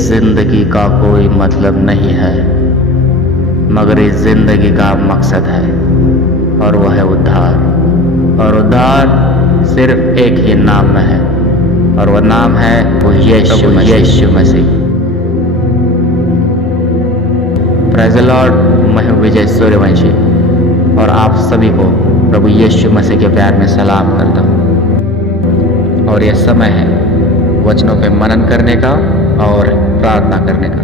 जिंदगी का कोई मतलब नहीं है, मगर इस जिंदगी का मकसद है और वह है उद्धार। और उद्धार सिर्फ एक ही नाम में है और वह नाम है वो Yeshu Masih. Praise the Lord. मैं हूं विजय सूर्यवंशी और आप सभी को प्रभु यीशु मसीह के प्यार में सलाम करता हूं। और यह समय है वचनों पे मनन करने का और प्रार्थना करने का।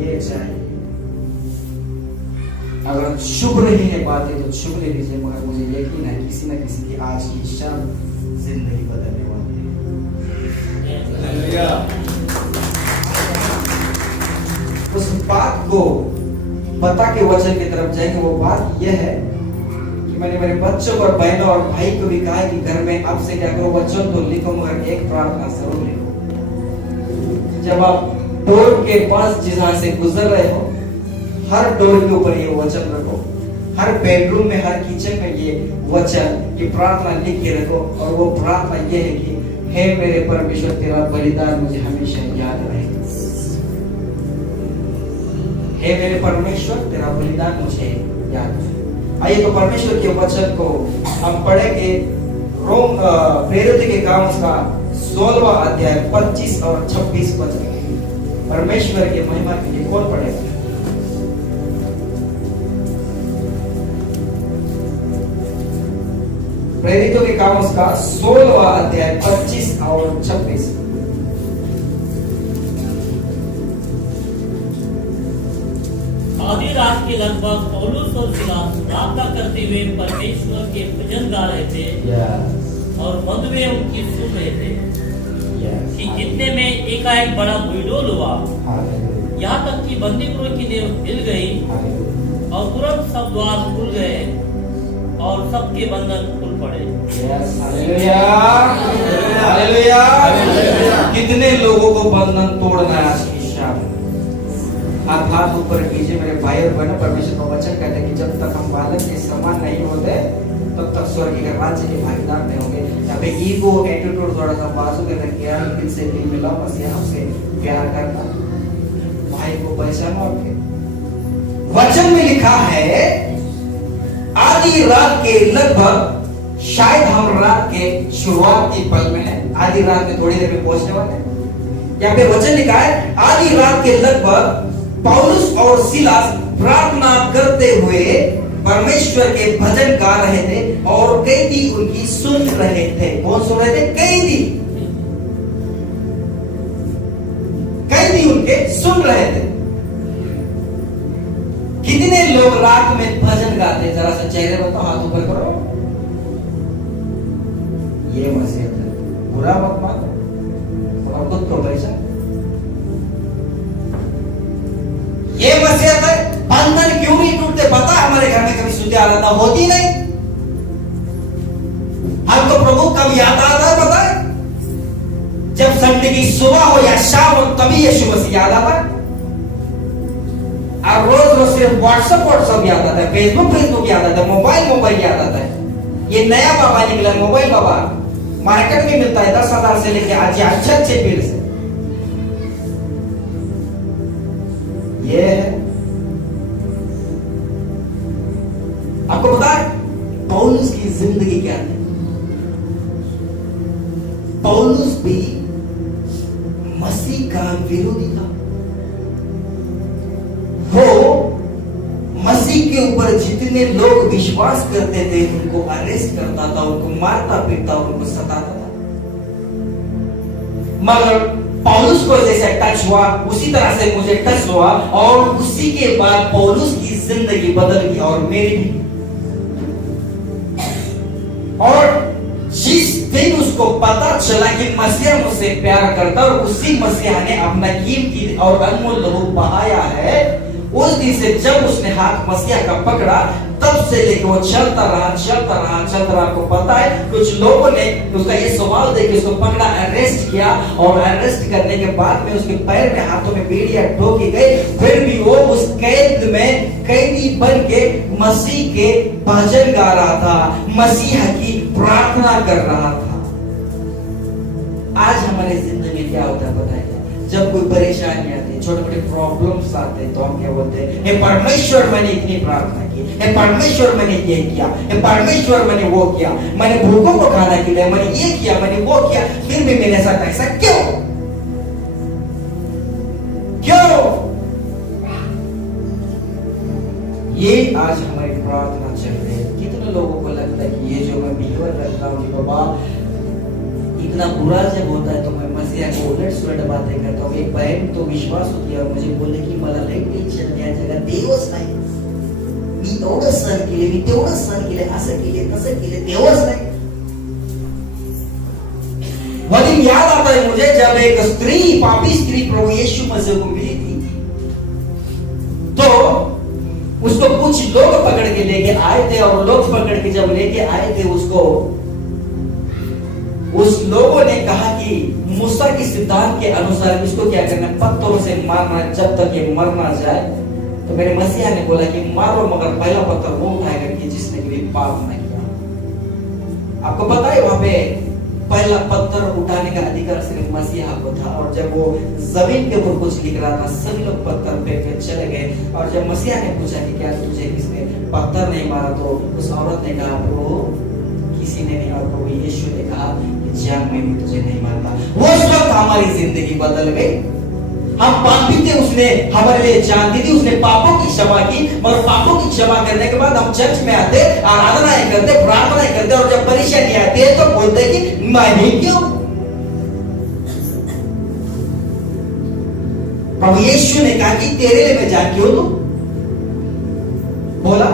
ये चाहिए। अगर शुभ नहीं है बातें तो शुभ ले लीजिए, मगर मुझे यकीन है किसी न किसी की आज की शाम जिंदगी बदलने वाली है। उस बात को बता के वचन की तरफ जाएंगे। वो बात यह है कि मैंने मेरे बच्चों और बहनों और भाई को भी कहा कि घर में अब से क्या करो, वचन तो लिखो मगर एक प्रार्थना जरूर लिखो। जब आप डोर के पास जहां से गुजर रहे हो, हर डोर के ऊपर ये वचन रखो। हर बेडरूम में, हर किचन में ये वचन की प्रार्थना लिख के रखो। और वो प्रार्थना ये है कि हे मेरे परमेश्वर, तेरा बलिदान मुझे हमेशा याद रहे। हे मेरे परमेश्वर, तेरा बलिदान मुझे याद रहे। आइए तो परमेश्वर के वचन को हम पढ़ेंगे। रोम प्रेरित के काम का 16वां अध्याय 25 और 26 वचन। परमेश्वर के महिमा के लिए कौन पढ़ेगा? प्रेरितों के काम का 16वां अध्याय 25 और 26। आधी रात के लगभग पौलुस और सिलास प्रार्थना करते हुए परमेश्वर के भजन गा रहे थे और बंद में उनकी सुन रहे थे कि इतने में एकाएक बड़ा भूडोल हुआ, यहाँ तक कि बंदी गृह की नींव हिल गई और तुरंत सब द्वार खुल गए और सबके बंधन खुल पड़े। कितने लोगों को बंधन तोड़ना है आज की शाम? आप हाथ ऊपर कीजिए मेरे भाई और बहनों। परमेश्वर का वचन कहते हैं कि जब तक हम बालक के समान नहीं होते तब तक स्वर्ग के राज्य के भागीदार नहीं होंगे। अबे ईगो एटीट्यूड थोड़ा सा बाजू के रख गया, दिल से दिल मिला, बस ये हमसे प्यार करना, भाई को पहचानो। वचन में लिखा है आधी रात के लगभग, शायद हम रात के शुरुआत की पल में है, आधी रात में थोड़ी देर में पहुंचने वाले हैं। यहाँ पे वचन लिखा है आधी रात के लगभग पौलुस और सिलास प्रार्थना करते हुए परमेश्वर के भजन गा रहे थे और कैदी उनकी सुन रहे थे। कौन सुन रहे थे? कैदी। कैदी उनके सुन रहे थे। कितने लोग रात में भजन गाते? जरा सा चेहरे बताओ, हाथ ऊपर करो। ये मसीह बुरा मत मानो, थोड़ा खुद को पहचान। ये मसीहत है। बंधन क्यों नहीं टूटते? पता है हमारे घर में कभी स्तुति आराधना होती नहीं। हमको प्रभु कब याद आता है पता है? जब संडे की सुबह हो या शाम हो तभी यीशु मसीह याद आता है। और रोज रोज सिर्फ व्हाट्सएप याद आता है, फेसबुक याद आता है, मोबाइल याद आता है। ये नया बाबा निकला, मोबाइल बाबा, मार्केट में मिलता है 10,000 से लेके आज अच्छे बिल से। ये है। आपको पता है पौलुस की जिंदगी क्या थी? पौलुस भी मसीह का विरोधी था। वो मसीह के ऊपर जितने लोग विश्वास करते थे उनको अरेस्ट करता था, उनको मारता पीटता, उनको सताता था। मगर पौलुस को जैसे टच हुआ उसी तरह से मुझे टच हुआ और उसी के बाद पौलुस की जिंदगी बदल गई और मेरी भी। और जिस दिन उसको पता चला कि मसीहा मुझसे प्यार करता और उसी मसीहा ने अपना कीमती और अनमोल लहू बहाया है, उस दिन से जब उसने हाथ मसीहा का पकड़ा तब से लेकर वो चलता रहा। आपको पता है कुछ लोगों ने उसका ये स्वभाव देख के उसको पकड़ा, अरेस्ट किया और अरेस्ट करने के बाद में उसके पैर में हाथों में बेड़ियां ठोकी गई। फिर भी वो उस कैद में कैदी बन के मसीह के भजन गा रहा था, मसीहा की प्रार्थना कर रहा था। आज हमारी जिंदगी क्या होता है पता है? जब कोई परेशानी आती है, छोटे छोटे प्रॉब्लम्स आते हैं, तो हम क्या बोलते हैं, हे परमेश्वर मैंने इतनी प्रार्थना की, हे परमेश्वर मैंने ये किया, हे परमेश्वर मैंने वो किया, मैंने भूखों को खाना खिलाया, मैंने ये किया, मैंने वो किया, फिर भी मेरे साथ ऐसा क्यों? क्यों? ये आज हमारी प्रार्थना चल रही है। कितने लोगों को लगता है कि ये जो मैं बिहेवियर करता हूँ कि बाबा इतना बुरा जब होता है तो मैं मसीहा को उलट सुलट बातें करता हूँ। एक बहन तो विश्वास होती है और मुझे बोले की मला लेक्चर द्यायचं देवच नाही, मी एवढं सहन केले, मी तेवढं सहन केले, असं केले तसं केले, देवच नाही। वह दिन याद आता है मुझे जब एक स्त्री, पापी स्त्री प्रभु यीशु मसीह को मिली थी, तो उसको कुछ लोग पकड़ के लेके आए थे, और लोग पकड़ के जब लेके आए थे उसको, उस लोगों ने कहा कि मूसा के सिद्धांत के अनुसार इसको क्या करना, पत्थरों से मारना जब तक ये मर ना जाए। तो मेरे मसीहा ने बोला कि मारो, मगर पहला पत्थर वो उठाएगा कि जिसने कभी पाप नहीं किया। आपको पता है वहां पे पहला पत्थर उठाने का अधिकार सिर्फ मसीहा को था, और जब वो जमीन के ऊपर कुछ लिख रहा था सभी लोग पत्थर फेंक के चले गए। और जब मसीहा ने पूछा कि क्या तुझे किसने पत्थर नहीं मारा, तो उस औरत ने कहा प्रभु किसी ने नहीं, और प्रभु यीशु ने कहा कि जा मैं भी तुझे नहीं मारता। वो वक्त हमारी जिंदगी बदल गई। हम पापी थे, उसने हमारे लिए जान दी थी, उसने पापों की क्षमा की, मगर पापों की क्षमा करने के बाद हम चर्च में आते, आराधनाएं करते, प्रार्थनाएं करते, और जब परेशानी आती है तो बोलते कि मैं नहीं क्यों। प्रभु यीशु ने कहा कि तेरे लिए मैं जान क्यों दूं, बोला,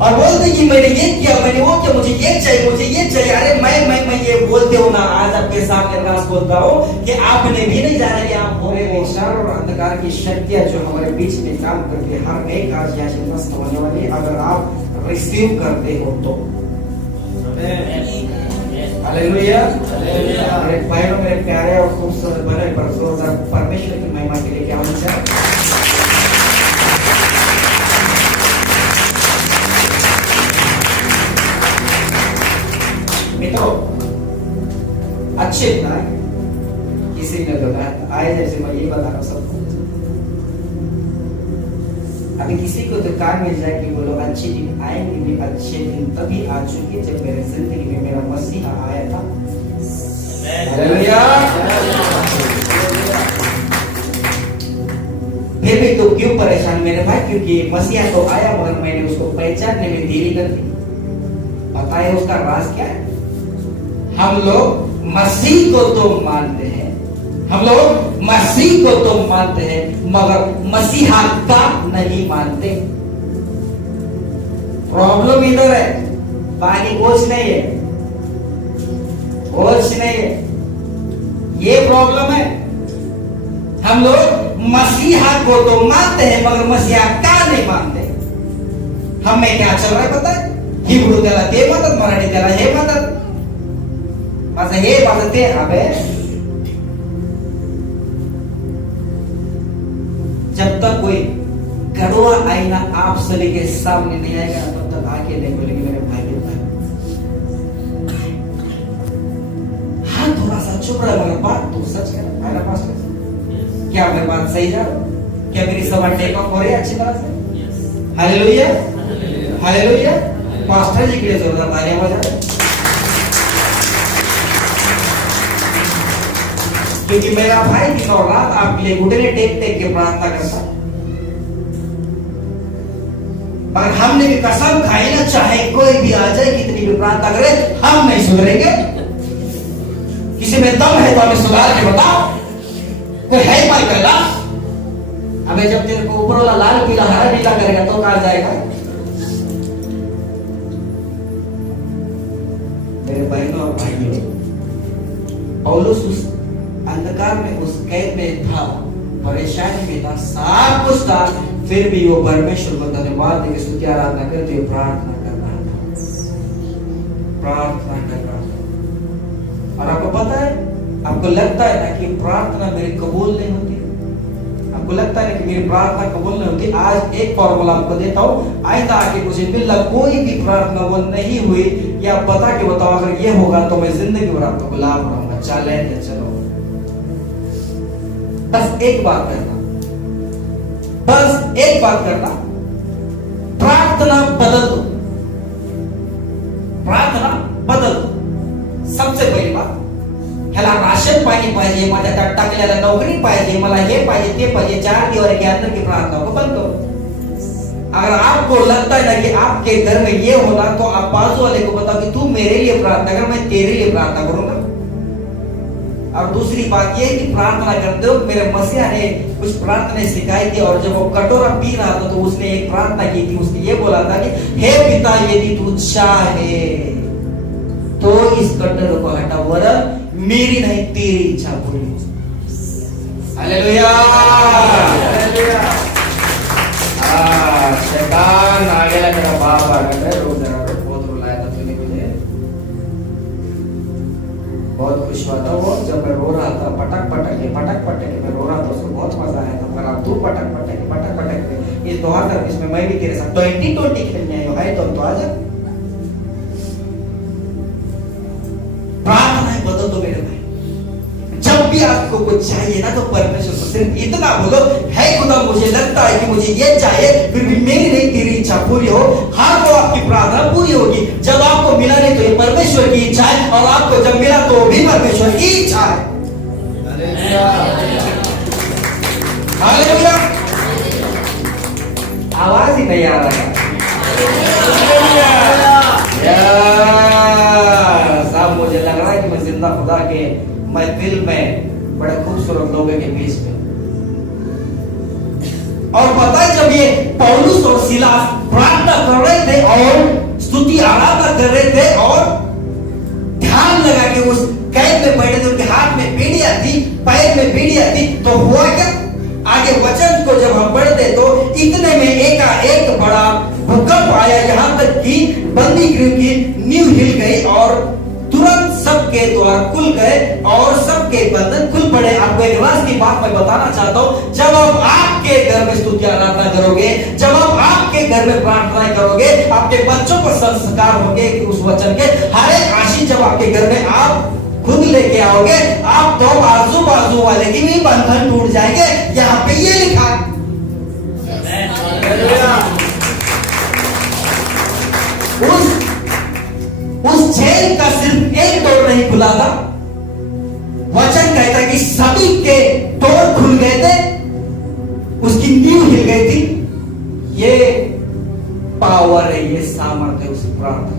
और बोलते कि मैंने ये किया, मैंने वो किया, मुझे ये चाहिए, मुझे ये चाहिए। अरे मैं ये बोलते हो ना, आज आपके सामने राज बोलता हूँ कि आपने भी नहीं जाना कि आप हो रहे विचार और अंधकार की शक्तियां जो हमारे बीच में काम करती है, हर एक आज यहाँ से नष्ट होने वाली है, अगर आप रिसीव करते हो तो। हालेलुया। मेरे भाइयों, मेरे प्यारे और खूबसूरत बने परमेश्वर की महिमा के लिए क्या होना चाहिए। मित्रों, अच्छे बनाए, किसी ने बताया आए, जैसे मैं ये बता रहा हूं सबको। अभी किसी को तो काम मिल जाए कि वो लोग अच्छे दिन आएंगे, भी अच्छे दिन तभी आ चुके जब मेरे जिंदगी में मेरा मसीहा आया था। हालेलुया। फिर भी तो क्यों परेशान मेरे भाई, क्योंकि मसीहा तो आया मगर मैंने उसको पहचानने में देरी कर दी। पता है उसका राज क्या है? हम लोग मसीह को तो मानते हैं, हम लोग मसीह को तो मानते हैं, मगर मसीहा का नहीं मानते। प्रॉब्लम इधर है, बाकी कुछ नहीं है, कुछ नहीं है, ये प्रॉब्लम है। हम लोग मसीहा को तो मानते हैं मगर मसीहा का नहीं मानते। हमें क्या चल रहा है पता है? हिब्रू त्याला ते म्हणतात, मराठी त्याला हे म्हणतात, माझं हे माझं ते। अबे जब तक कोई कड़वा आईना आप सभी के सामने नहीं आएगा तब तक आके नहीं बोलेंगे मेरे भाई के भाई। हाँ थोड़ा सा चुप रहा, मगर बात तो सच है मेरा पास। क्या मैं बात सही जा रहा हूँ? क्या मेरी सभा टेक ऑफ हो रही है अच्छी तरह से? Hallelujah, hallelujah. पास्टर जी के लिए जोरदार तालियां बजाएं, क्योंकि मेरा भाई दिन और रात आपके लिए घुटने टेक टेक के प्रार्थना करता। पर हमने भी कसम खाई ना, चाहे कोई भी आ जाए, कितनी भी प्रार्थना करे, हम नहीं सुधरेंगे। किसी में दम है तो हमें सुधार के बताओ, कोई है पर कहला। अबे जब तेरे को ऊपर वाला लाल पीला हरा नीला करेगा तो कहां जाएगा? मेरे बहनों और भाइयों, पौलुस उस अंधकार में, उस कैद में था, परेशानी में था, सब कुछ था, फिर भी वो परमेश्वर को धन्यवाद देकर स्तुति आराधना करते हुए प्रार्थना कर रहा था, प्रार्थना कर रहा था। और आपको पता है, आपको लगता है ना कि प्रार्थना मेरी कबूल नहीं होती, आपको लगता है कि मेरी प्रार्थना कबूल नहीं होती। आज एक फॉर्मूला आपको देता हूँ, आइंदा आके मुझे मिलना, कोई भी प्रार्थना वो नहीं हुई या बता के बताओ, अगर ये होगा तो मैं जिंदगी भर आपको गुलाम रहूंगा। चले चलो, बस एक बात करना, बस एक बात करना, प्रार्थना बदल दो, प्रार्थना बदल दो। सबसे पहिली बात, ह्याला राशन पाणी पाहिजे, माझ्या त्या टाकलेल्या नोकरी पाहिजे, मला हे पाहिजे ते पाहिजे, 4 दीवार के अंदर की प्रार्थना को बंद करो। अगर आपको लगता है ना कि आपके घर में ये होना, तो आप बाजू वाले को बताओ कि तू मेरे लिए प्रार्थना कर, मैं तेरे लिए प्रार्थना करूंगा। और दूसरी बात ये कि प्रार्थना करते हो, मेरे मसीहा ने कुछ प्रार्थना सिखाई थी, और जब वो कटोरा पी रहा था तो उसने एक प्रार्थना की थी। उसने ये बोला था कि हे पिता, यदि तू चाहे तो इस कटोरे को हटा, वरन मेरी नहीं तेरी इच्छा पूरी हो। Hallelujah, hallelujah. शैतान आ गया, मेरा बाप आ गया, रो जरा, बहुत रुलाया था तूने मुझे, बहुत खुश हुआ था वो जब मैं रो रहा था, पटक पटक के मैं रो रहा था, उसको बहुत मजा आया था। मगर अब तू पटक पटक के इस 2020 में मैं भी तेरे साथ 2020 खेलने आया हूं, है तो आजा। प्रार्थनाएं बदल दो मेरे भाई। जब भी आपको कुछ चाहिए ना, तो परमेश्वर को सिर्फ इतना बोलो, है खुदा मुझे लगता है कि मुझे ये चाहिए, फिर भी मेरी नहीं तेरी इच्छा पूरी हो। हाँ, तो आपकी प्रार्थना पूरी होगी। जब आपको मिला नहीं तो ये परमेश्वर की इच्छा है, और आपको जब मिला तो भी परमेश्वर की इच्छा है। हालेलुया। आवाज ही नहीं आ रहा है। साहब, मुझे लग रहा है कि मैं जिंदा खुदा के महफिल में बड़े खूबसूरत लोगों के बीच में। और पता है, जब ये पौलुस और सिलास प्रार्थना कर रहे थे और स्तुति आराधना कर रहे थे और ध्यान लगा के उस कैद में बैठे थे, उनके हाथ में बेड़ियां थी, पैर में बेड़ियां थी, तो हुआ क्या? आगे वचन को जब हम पढ़ते तो इतने में एक बड़ा भूकंप आया, यहाँ तक कि बंदी गृह की नींव हिल गई और तुरंत सबके द्वार खुल गए और सबके बंधन खुल पड़े। आपको एक राज की बात मैं बताना चाहता हूँ, जब आप आपके घर में स्तुति आराधना करोगे, जब आप आपके घर में प्रार्थनाएं करोगे, आपके बच्चों को संस्कार होंगे उस वचन के, हर एक आशीष जब आपके घर में आप खुद लेके आओगे, आप तो आजू बाजू वाले की भी बंधन टूट जाएंगे। यहाँ पे ये लिखा है। उस जेल का सिर्फ एक डोर नहीं खुला था, वचन कहता है कि सभी के डोर खुल गए थे, उसकी नींव हिल गई थी। ये पावर है, ये सामर्थ्य है उस प्रार्थना,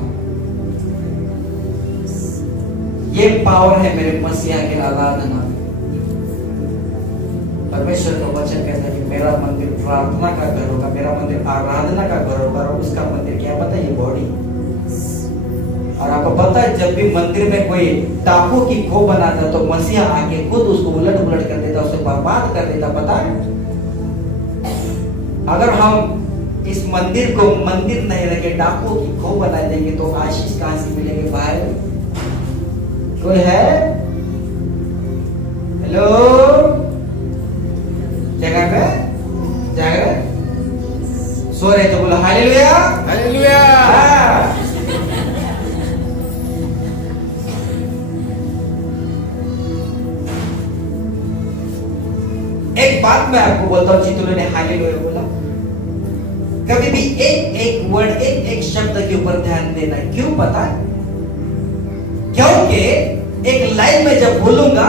ये पावर है मेरे मसीहा की आराधना। परमेश्वर का वचन कहता है कि मेरा मंदिर प्रार्थना का घर होगा, मेरा मंदिर आराधना का घर होगा, और उसका मंदिर क्या पता है? ये बॉडी। और आपको पता है, जब भी मंदिर में कोई टापू की खो बनाता तो मसीहा आके खुद उसको उलट पुलट कर देता, उसे बर्बाद कर देता। पता है, अगर हम इस मंदिर को मंदिर नहीं रखे, टापू की खो बना देंगे, तो आशीष कहां से मिलेंगे? भाई कोई है? हेलो, जगह पे जागरे सो रहे तो बोला हालेलुया, हालेलुया। एक बात मैं आपको बोलता हूं, जितने ने हालेलुया बोला, कभी भी एक वर्ड, एक शब्द के ऊपर ध्यान देना। क्यों पता है? क्योंकि एक लाइन में जब बोलूंगा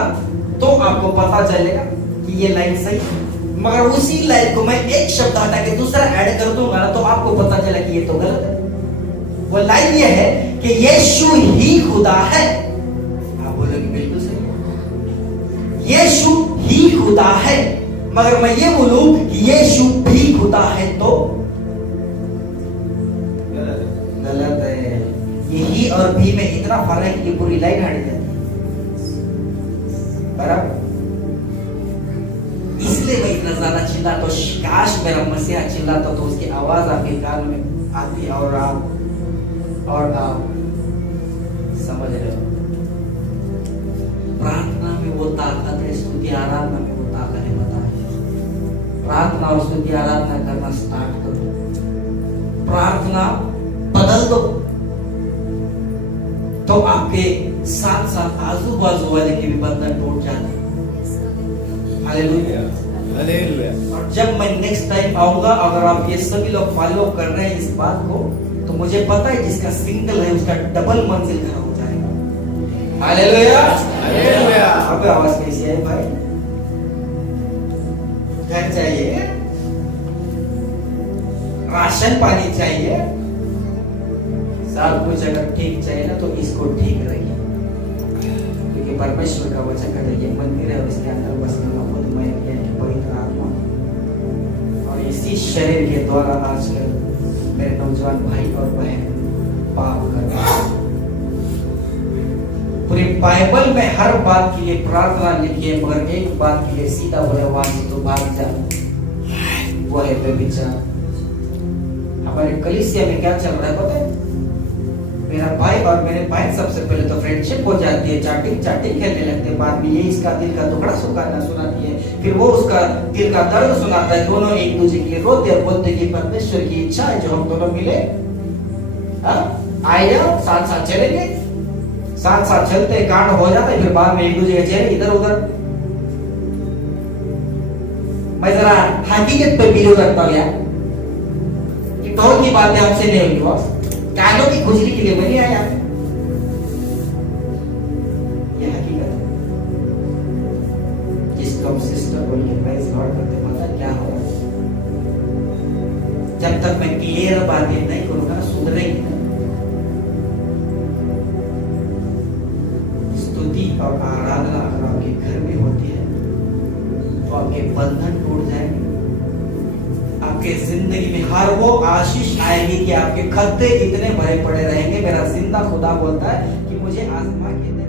तो आपको पता चलेगा कि ये लाइन सही है, मगर उसी लाइन को मैं एक शब्द हटा के दूसरा ऐड कर दूंगा ना, तो आपको पता चला कि ये तो गलत है। वो लाइन ये है कि यीशु ही खुदा है। आप बोलोगे बिल्कुल सही, यीशु ही खुदा है, मगर मैं ये बोलूं कि यीशु भी खुदा है तो गलत है। ये ही और भी में इतना फर्क है कि पूरी लाइन हट जाती है। बराबर, इसलिए मैं इतना ज्यादा चिल्लाता हूं। काश मेरा मसीहा चिल्लाता तो उसकी आवाज आपके कान में आती और आप समझ रहे हो। प्रार्थना में वो ताकत है, स्तुति आराधना में वो ताकत है। बताए, प्रार्थना और स्तुति आराधना करना स्टार्ट करो, प्रार्थना बदल दो, तो आपके साथ साथ आजू बाजू वाले के भी बंधन टूट जाते। हालेलुया। हालेलुया। और जब मैं नेक्स्ट टाइम आऊंगा, अगर आप ये सभी लोग फॉलो कर रहे हैं इस बात को, तो मुझे पता है जिसका सिंगल है उसका डबल मंजिल घर हो जाएगा। हालेलुया। हालेलुया। अब आवाज कैसी है भाई? घर चाहिए, राशन पानी चाहिए, सब कुछ अगर ठीक चाहिए ना, तो इसको ठीक रखिए, क्योंकि परमेश्वर का वचन कहता है ये मंदिर है और इसके अंदर बसने वाला खुद मैं यानी पवित्र आत्मा, और इसी शरीर के द्वारा आजकल मेरे नौजवान भाई और बहन पाप कर रहे हैं। पूरी बाइबल में हर बात के लिए प्रार्थना लिखी है, मगर एक बात के लिए सीधा बोले वहां से तो भाग जा, वो है व्यभिचार। हमारे कलीसिया में क्या चल रहा है पता है? मेरा भाई और मेरे बहन सबसे पहले तो फ्रेंडशिप हो जाती है, चाटिंग खेलने लगते हैं, बाद में ये इसका दिल का दुखड़ा सुनाती है, फिर वो उसका दिल का दर्द सुनाता है, दोनों एक दूसरे के लिए रोते और बोलते कि परमेश्वर की इच्छा है जो हम दोनों मिले, आए जाओ साथ साथ चलेंगे, साथ साथ चलते कांड हो जाता है, फिर बाद में एक दूसरे के चेहरे इधर उधर। मैं जरा हकीकत पे बिलीव करता हूँ यार, टोल की बातें आपसे नहीं होगी बॉस, कानों की खुजली के लिए बनी आया, ये हकीकत है। जिसको हम सिस्टर बोल के प्राइज लॉर्ड करते, पता क्या हो, जब तक मैं क्लियर बातें नहीं करूंगा ना, सुधरेगी ना। स्तुति और आराधना अगर आपके घर में होती है तो आपके बंधन टूट जाएंगे, आपके जिंदगी में हर वो आशीष आएगी कि आपके खत्ते इतने भरे पड़े रहेंगे। मेरा जिंदा खुदा बोलता है कि मुझे आसमां के दिन